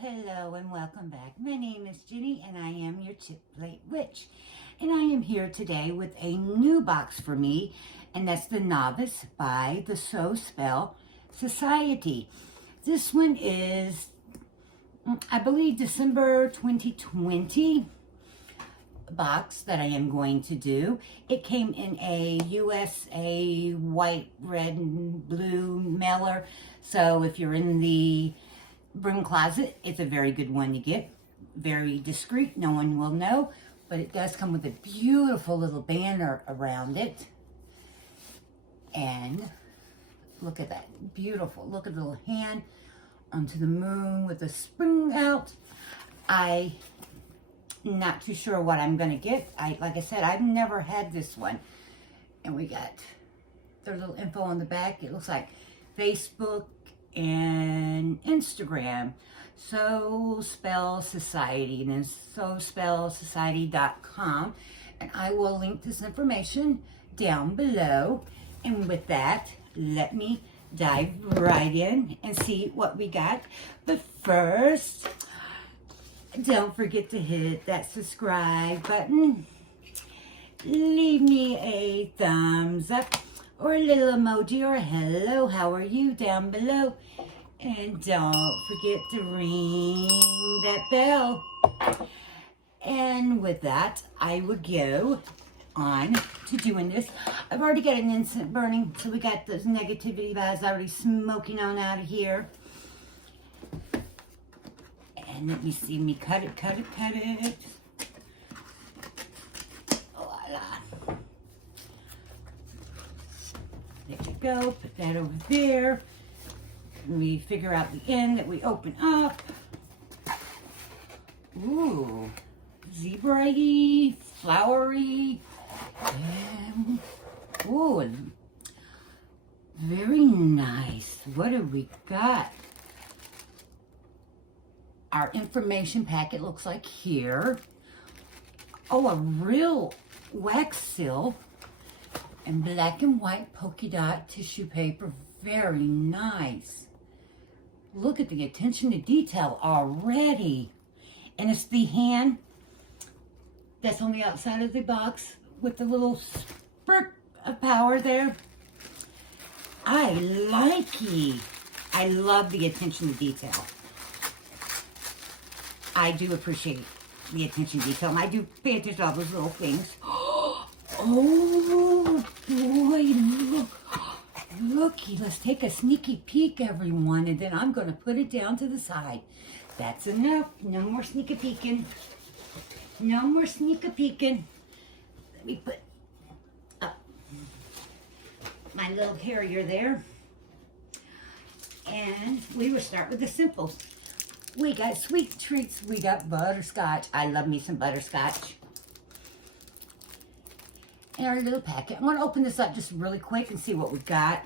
Hello, and welcome back. My name is Ginny, and I am your Chip Plate Witch. And I am here today with a new box for me, and that's the Novice by the So Spell Society. This one is, I believe, December 2020 box that I am going to do. It came in a USA white, red, and blue mailer. So if you're in the broom closet, it's a very good one to get. Very discreet, no one will know, but it does come with a beautiful little banner around it. And look at that, beautiful. Look at the little hand onto the moon with the spring out. I'm not too sure what I'm gonna get. Like I said, I've never had this one. And we got their little info on the back. It looks like Facebook and Instagram. So Spell Society, and then sospellsociety.com, and I will link this information down below. And with that, let me dive right in and see what we got. But first, don't forget to hit that subscribe button. Leave me a thumbs up or a little emoji or a hello, how are you down below. And don't forget to ring that bell. And with that, I will go on to doing this. I've already got an instant burning, so we got those negativity vibes already smoking on out of here. And let me see me cut it. Voila. There you go, put that over there. We figure out the end that we open up. Ooh, zebra-y, flowery. Ooh, very nice. What have we got? Our information packet looks like here. Oh, a real wax seal and black and white polka dot tissue paper. Very nice. Look at the attention to detail already. And it's the hand that's on the outside of the box with the little spurt of power there. I like it. I love the attention to detail. I do appreciate the attention to detail, and I do pay attention to all those little things. Oh boy, look. Looky, let's take a sneaky peek, everyone, and then I'm going to put it down to the side. That's enough. No more sneaky peeking. No more sneaky peeking. Let me put up my little carrier there. And we will start with the simple. We got sweet treats. We got butterscotch. I love me some butterscotch. And our little packet. I'm going to open this up just really quick and see what we've got.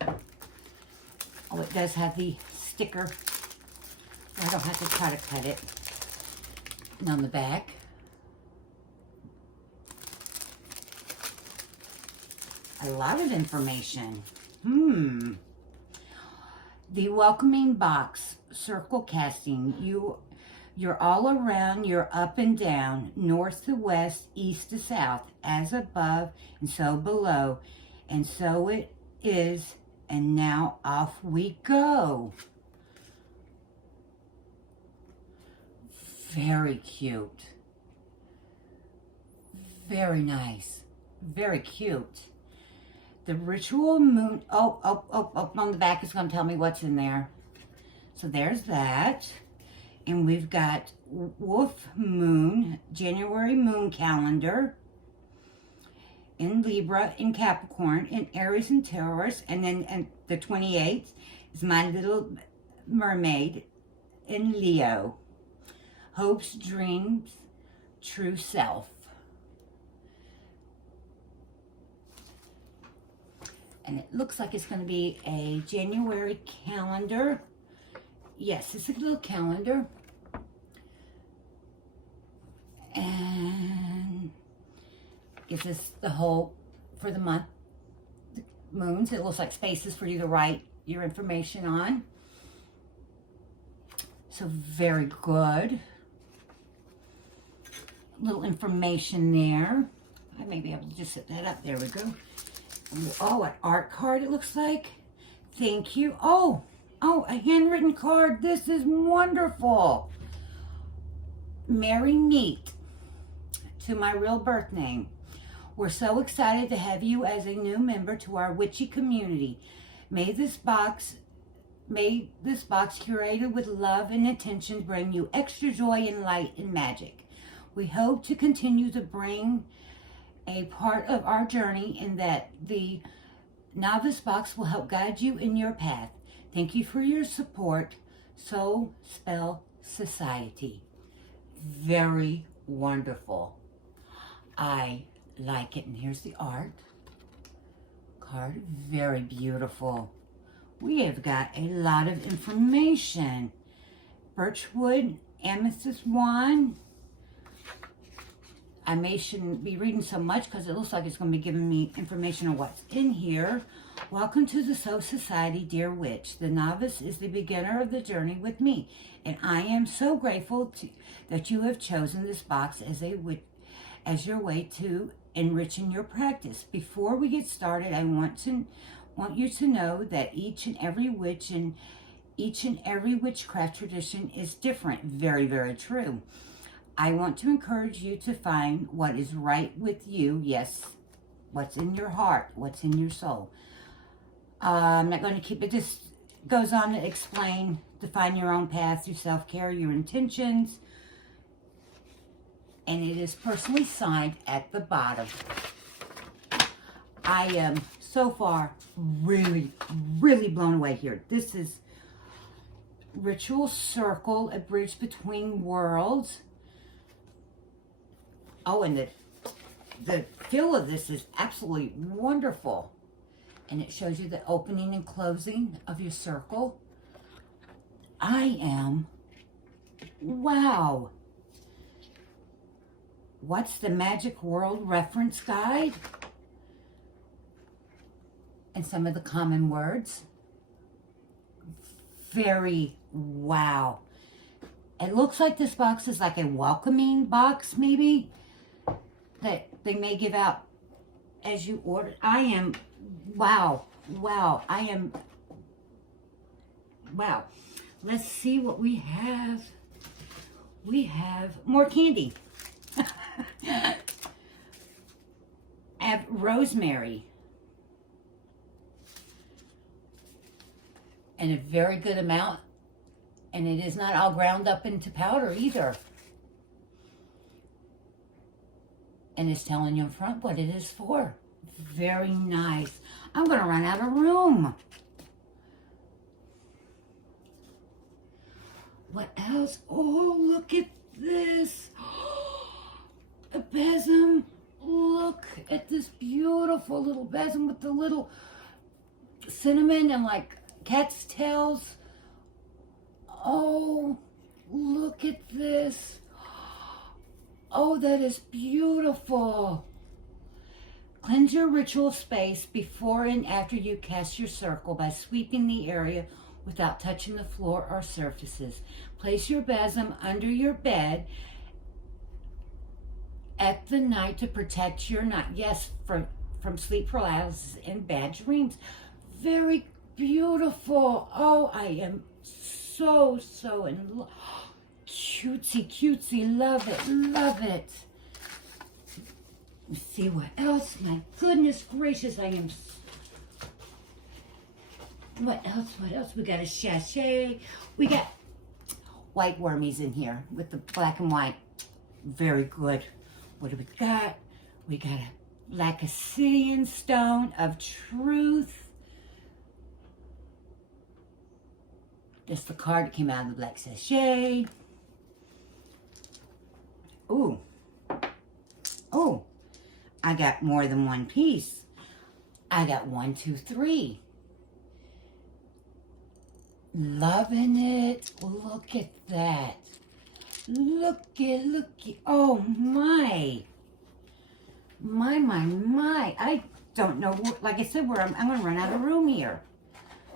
Oh, it does have the sticker. I don't have to try to cut it. And on the back, a lot of information. The welcoming box, circle casting. You're all around, you're up and down, north to west, east to south, as above and so below. And so it is, and now off we go. Very cute. Very nice. Very cute. The ritual moon, on the back is going to tell me what's in there. So there's that. And we've got Wolf Moon, January moon calendar, in Libra, in Capricorn, in Aries and Taurus, and then the 28th is My Little Mermaid in Leo. Hopes, dreams, true self. And it looks like it's going to be a January calendar. Yes, it's a little calendar. And gives us the whole for the month, the moons. It looks like spaces for you to write your information on. So very good. Little information there. I may be able to just set that up. There we go. Oh, an art card it looks like. Thank you. Oh, a handwritten card. This is wonderful. Merry Meet to my real birth name. We're so excited to have you as a new member to our witchy community. May this box curated with love and attention bring you extra joy and light and magic. We hope to continue to bring a part of our journey in that the Novice box will help guide you in your path. Thank you for your support. Soul Spell Society. Very wonderful. I like it. And here's the art card. Very beautiful. We have got a lot of information. Birchwood Amethyst wand. I shouldn't be reading so much because it looks like it's going to be giving me information on what's in here. Welcome to the Soul Society, dear witch. The Novice is the beginner of the journey with me, and I am so grateful that you have chosen this box as your way to enriching your practice. Before we get started, I want you to know that each and every witchcraft tradition is different. Very, very true. I want to encourage you to find what is right with you. Yes, what's in your heart, what's in your soul. I'm not going to keep it. Just goes on to explain, define your own path through self-care, your intentions. And it is personally signed at the bottom. I am so far really, really blown away here. This is Ritual Circle, a bridge between worlds. Oh, and the feel of this is absolutely wonderful. And it shows you the opening and closing of your circle. Wow. What's the Magic World reference guide? And some of the common words. Very wow. It looks like this box is like a welcoming box, maybe, that they may give out as you order. Wow. Let's see what we have. We have more candy. Have rosemary. And a very good amount. And it is not all ground up into powder either. And it's telling you in front what it is for. Very nice. I'm going to run out of room. What else? Oh, look at this. A besom. Look at this beautiful little besom with the little cinnamon and like cat's tails. Oh, look at this. Oh, that is beautiful. Cleanse your ritual space before and after you cast your circle by sweeping the area without touching the floor or surfaces. Place your besom under your bed at the night to protect your night. Yes, from sleep paralysis and bad dreams. Very beautiful. Oh, I am so in love. Cutesy. Love it. Let's see what else. My goodness gracious, What else? We got a sachet. We got white wormies in here with the black and white. Very good. What do we got? We got a Lacassidian stone of truth. That's the card that came out of the black sachet. Ooh. I got more than one piece. I got 1, 2, 3. Loving it. Look at that. Look at. Oh my. My. I don't know. Like I said, I'm going to run out of room here.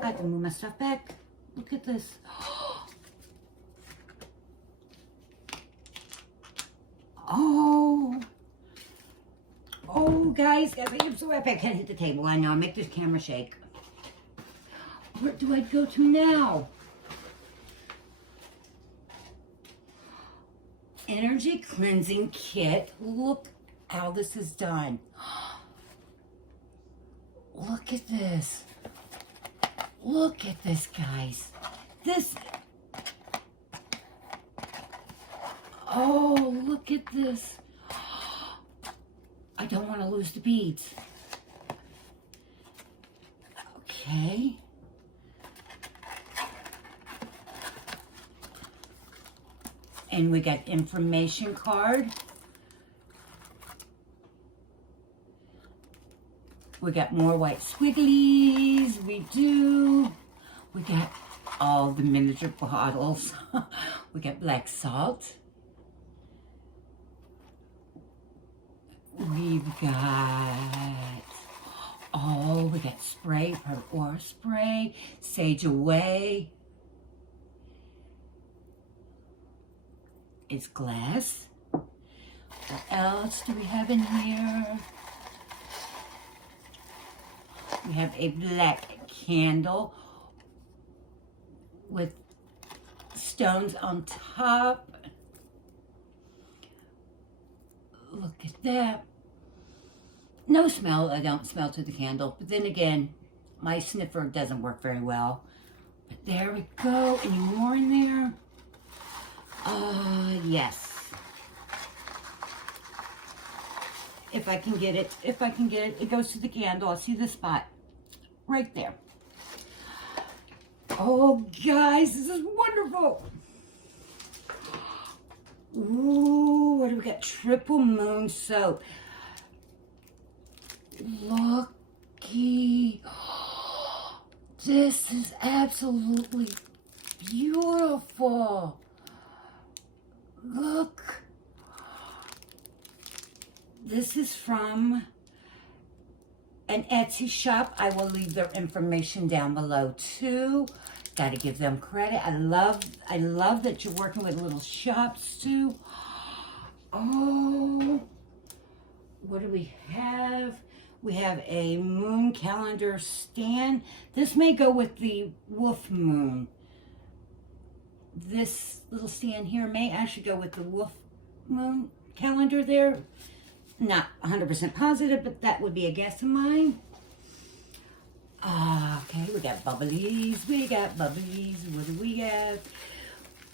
I have to move my stuff back. Look at this. Oh. Oh, guys, I am so happy I can't hit the table. I know, I make this camera shake. Where do I go to now? Energy cleansing kit. Look how this is done. Look at this. Look at this, guys. This. Oh, look at this. I don't want to lose the beads. Okay. And we got information card. We got more white squigglies. We do. We got all the miniature bottles. We got black salt. We've got, oh, we got spray, or spray, sage away. It's glass. What else do we have in here? We have a black candle with stones on top. Look at that. No smell. I don't smell to the candle. But then again, my sniffer doesn't work very well. But there we go. Any more in there? Yes. If I can get it. If I can get it. It goes to the candle. I see the spot. Right there. Oh, guys, this is wonderful. Ooh, what do we got? Triple Moon soap. Looky. This is absolutely beautiful. Look. This is from an Etsy shop. I will leave their information down below too. Got to give them credit. I love that you're working with little shops too. Oh, what do we have? We have a moon calendar stand. This may go with the wolf moon. This little stand here may actually go with the wolf moon calendar there. Not 100% positive, but that would be a guess of mine. Okay, we got bubblies. We got bubblies. What do we have?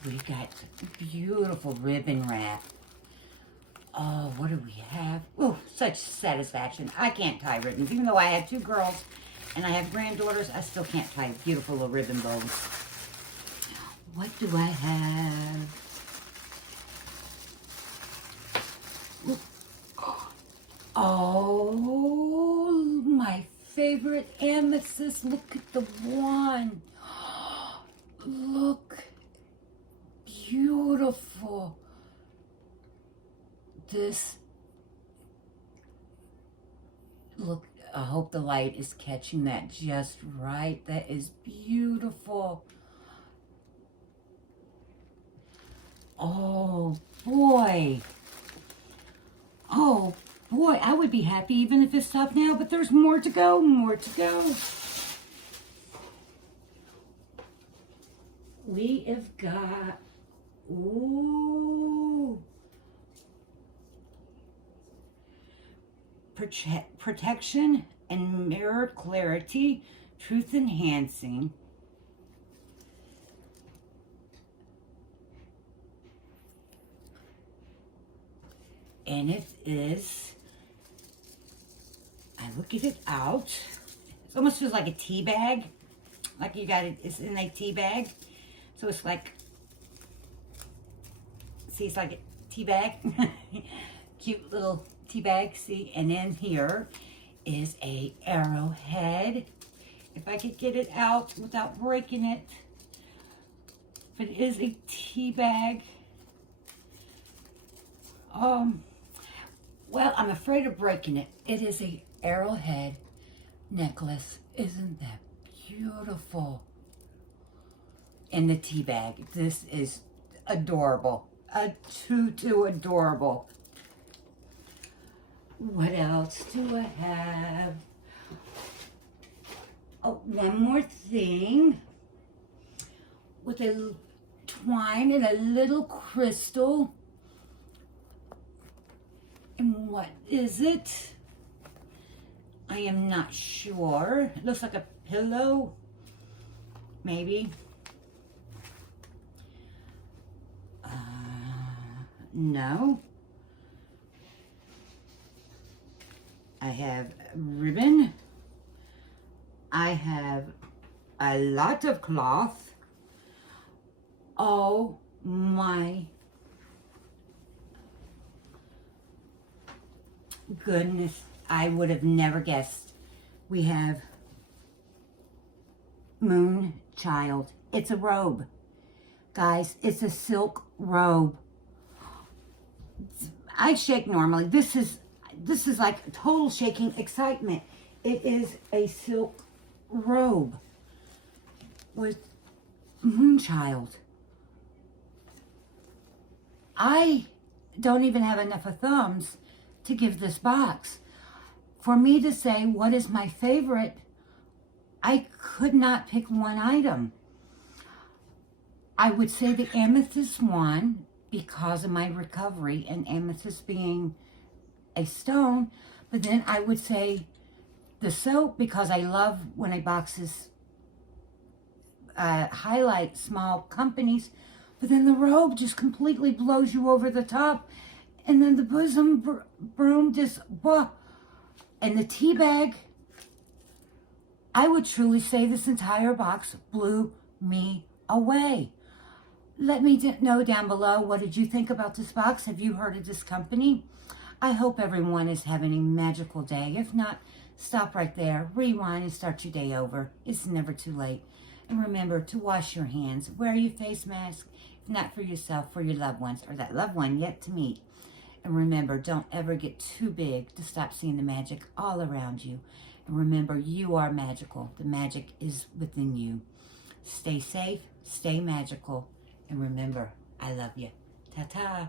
We got beautiful ribbon wrap. Oh, what do we have? Oh, such satisfaction. I can't tie ribbons. Even though I have 2 girls and I have granddaughters, I still can't tie beautiful little ribbon bows. What do I have? Oh, my favorite amethyst. Look at the one. Look. Beautiful. This. Look, I hope the light is catching that just right. That is beautiful. Oh, boy. Oh, boy, I would be happy even if it stopped now, but there's more to go, more to go. We have got, ooh, protection and mirror clarity, truth enhancing. And it is, I look at it out, it almost feels like a tea bag, like you got it, it's in a tea bag. So it's like, see, it's like a tea bag, cute little tea bag, see? And then here is a arrowhead. If I could get it out without breaking it, but it is a tea bag. Well, I'm afraid of breaking it. It is a arrowhead necklace. Isn't that beautiful? In the tea bag. This is adorable. Too adorable. What else do I have? Oh, one more thing. With a twine and a little crystal. And what is it? I am not sure. It looks like a pillow. Maybe. No. I have ribbon. I have a lot of cloth. Oh my goodness, I would have never guessed. We have Moon Child. It's a robe. Guys, it's a silk robe. I shake normally. This is like total shaking excitement. It is a silk robe with Moonchild. I don't even have enough of thumbs to give this box. For me to say what is my favorite, I could not pick one item. I would say the amethyst one because of my recovery and amethyst being a stone, but then I would say the soap because I love when a boxes highlight small companies, but then the robe just completely blows you over the top, and then the bosom broom just, whoa, and the tea bag. I would truly say this entire box blew me away. Let me know down below, what did you think about this box? Have you heard of this company? I hope everyone is having a magical day. If not, stop right there, rewind, and start your day over. It's never too late. And remember to wash your hands. Wear your face mask, if not for yourself, for your loved ones, or that loved one yet to meet. And remember, don't ever get too big to stop seeing the magic all around you. And remember, you are magical. The magic is within you. Stay safe, stay magical, and remember, I love you. Ta-ta.